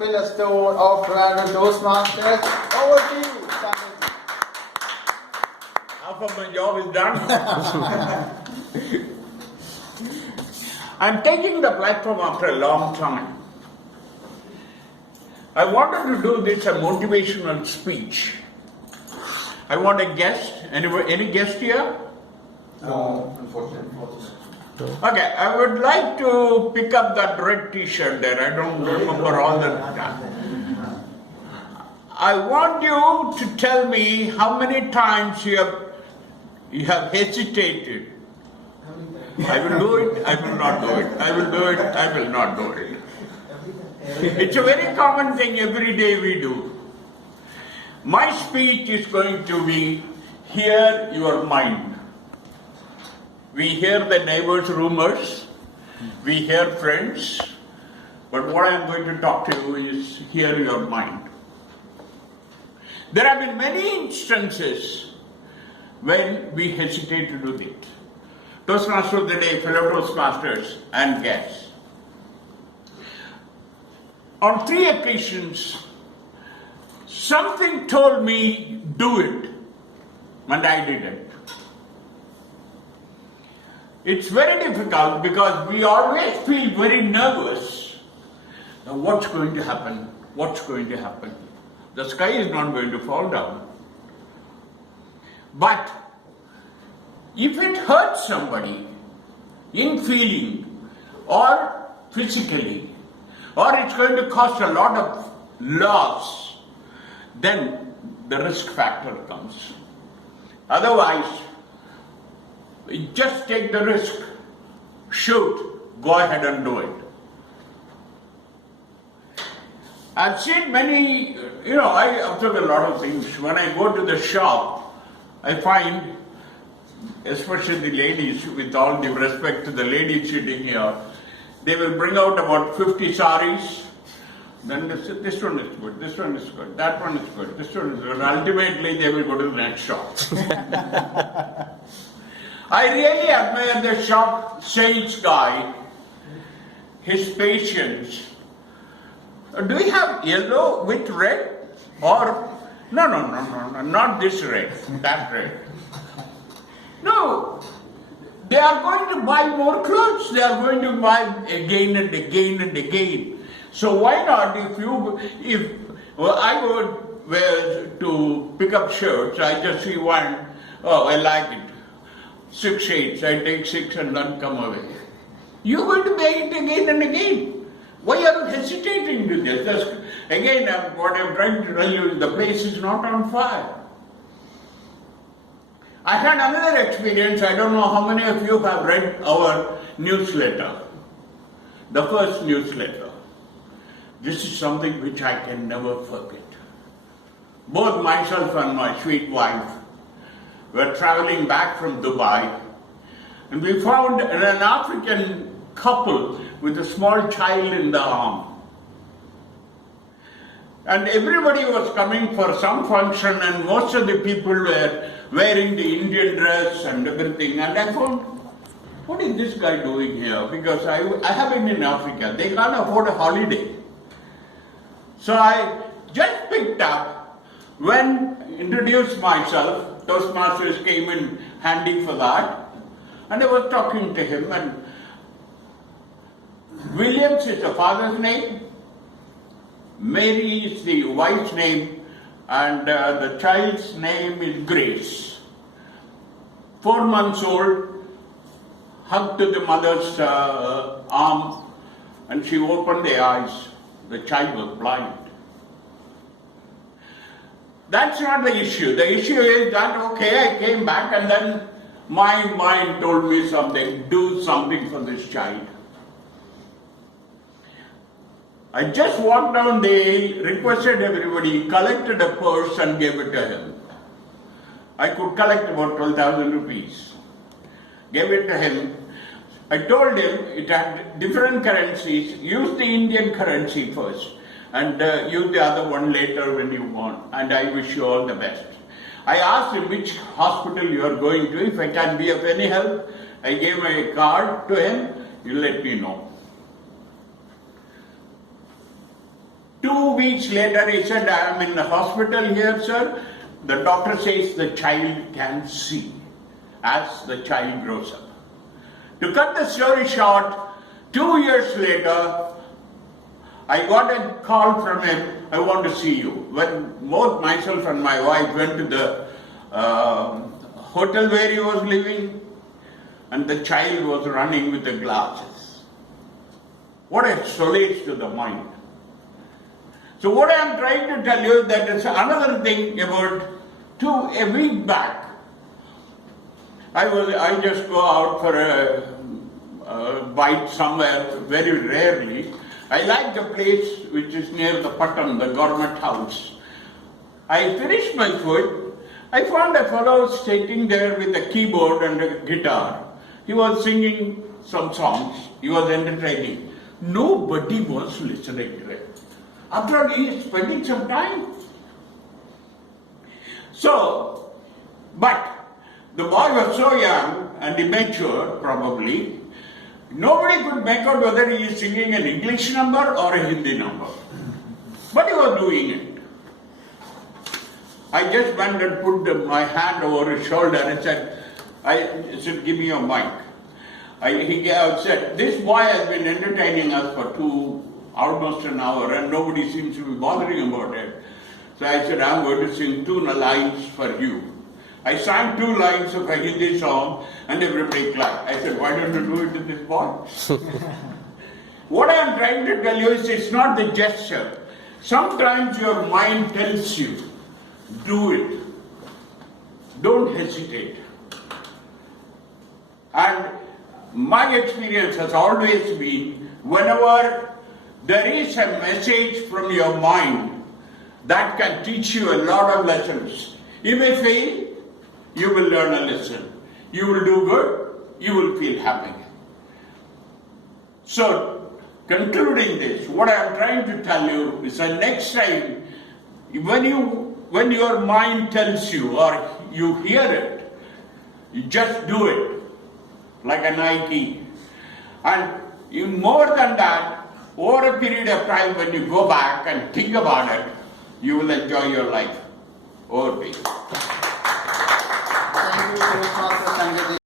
fill a store of Toastmasters. Over to you, Sankar. Half of my job is done. I'm taking the platform after a long time. I wanted to do this a motivational speech. I want a guest. Any guest here? No, unfortunately. Okay, I would like to pick up that red t-shirt there. I don't remember all the time. I want you to tell me how many times you have hesitated. I will do it, I will not do it. I will do it, I will not do it. It's a very common thing every day we do. My speech is going to be, hear your mind. We hear the neighbors' rumors, we hear friends, but what I am going to talk to you is hear your mind. There have been many instances when we hesitate to do it. Toastmasters of the day, fellow Toastmasters and guests. On 3 occasions, something told me, do it, and I didn't. It's very difficult because we always feel very nervous. Now what's going to happen? What's going to happen? The sky is not going to fall down. But if it hurts somebody in feeling or physically, or it's going to cost a lot of loss, then the risk factor comes. Otherwise, just take the risk. Shoot, go ahead and do it. I've seen many, I observe a lot of things. When I go to the shop, I find, especially the ladies, with all due respect to the ladies sitting here, they will bring out about 50 saris. Then they say, this one is good, this one is good, that one is good, this one is good. Ultimately, they will go to the next shop. I really admire the shop sales guy, his patience. Do you have yellow with red? Or, no, not this red, that red. No, they are going to buy more clothes, they are going to buy again and again and again. So why not, if I would wear to pick up shirts, I just see one, oh, I like it. 6 shades, I take 6 and then come away. You're going to buy it again and again. Why are you hesitating to this? Again, what I'm trying to tell you, the place is not on fire. I had another experience. I don't know how many of you have read our newsletter, the first newsletter. This is something which I can never forget. Both myself and my sweet wife were traveling back from Dubai, and we found an African couple with a small child in the arm. And everybody was coming for some function, and most of the people were wearing the Indian dress and everything. And I thought, what is this guy doing here? Because I have been in Africa. They can't afford a holiday. So I just picked up, when introduced myself, Toastmasters came in handy for that, and I was talking to him, and Williams is the father's name, Mary is the wife's name, and the child's name is Grace. 4 months old, hugged to the mother's arm, and she opened the eyes. The child was blind. That's not the issue. The issue is that, okay, I came back and then my mind told me something, do something for this child. I just walked down the aisle, requested everybody, collected a purse and gave it to him. I could collect about 12,000 rupees. Gave it to him. I told him it had different currencies, use the Indian currency first and use the other one later when you want, and I wish you all the best. I asked him which hospital you are going to, if I can be of any help. I gave my card to him, you let me know. 2 2 weeks later, he said, I am in the hospital here, sir. The doctor says the child can see as the child grows up. To cut the story short, 2 years later, I got a call from him, I want to see you. When both myself and my wife went to the hotel where he was living, and the child was running with the glasses. What a solace to the mind. So what I am trying to tell you, that is another thing about a week back. I just go out for a bite somewhere very rarely. I like the place which is near the Pattam, the government house. I finished my food. I found a fellow sitting there with a keyboard and a guitar. He was singing some songs. He was entertaining. Nobody was listening to it. After all, he is spending some time. So, but the boy was so young and immature, probably. Nobody could make out whether he is singing an English number or a Hindi number. But he was doing it. I just went and put my hand over his shoulder and said, give me your mic. He said, this boy has been entertaining us for almost an hour and nobody seems to be bothering about it. So I said, I'm going to sing 2 lines for you. I sang 2 lines of a Hindi song and everybody clapped. I said, why don't you do it to this boy? What I am trying to tell you is it's not the gesture. Sometimes your mind tells you, do it. Don't hesitate. And my experience has always been, whenever there is a message from your mind that can teach you a lot of lessons, you may fail, you will learn a lesson. You will do good, you will feel happy. So, concluding this, what I am trying to tell you is that next time, when your mind tells you or you hear it, you just do it like a Nike. And more than that, over a period of time when you go back and think about it, you will enjoy your life. Over to you. Thank you so much, Master Sankar.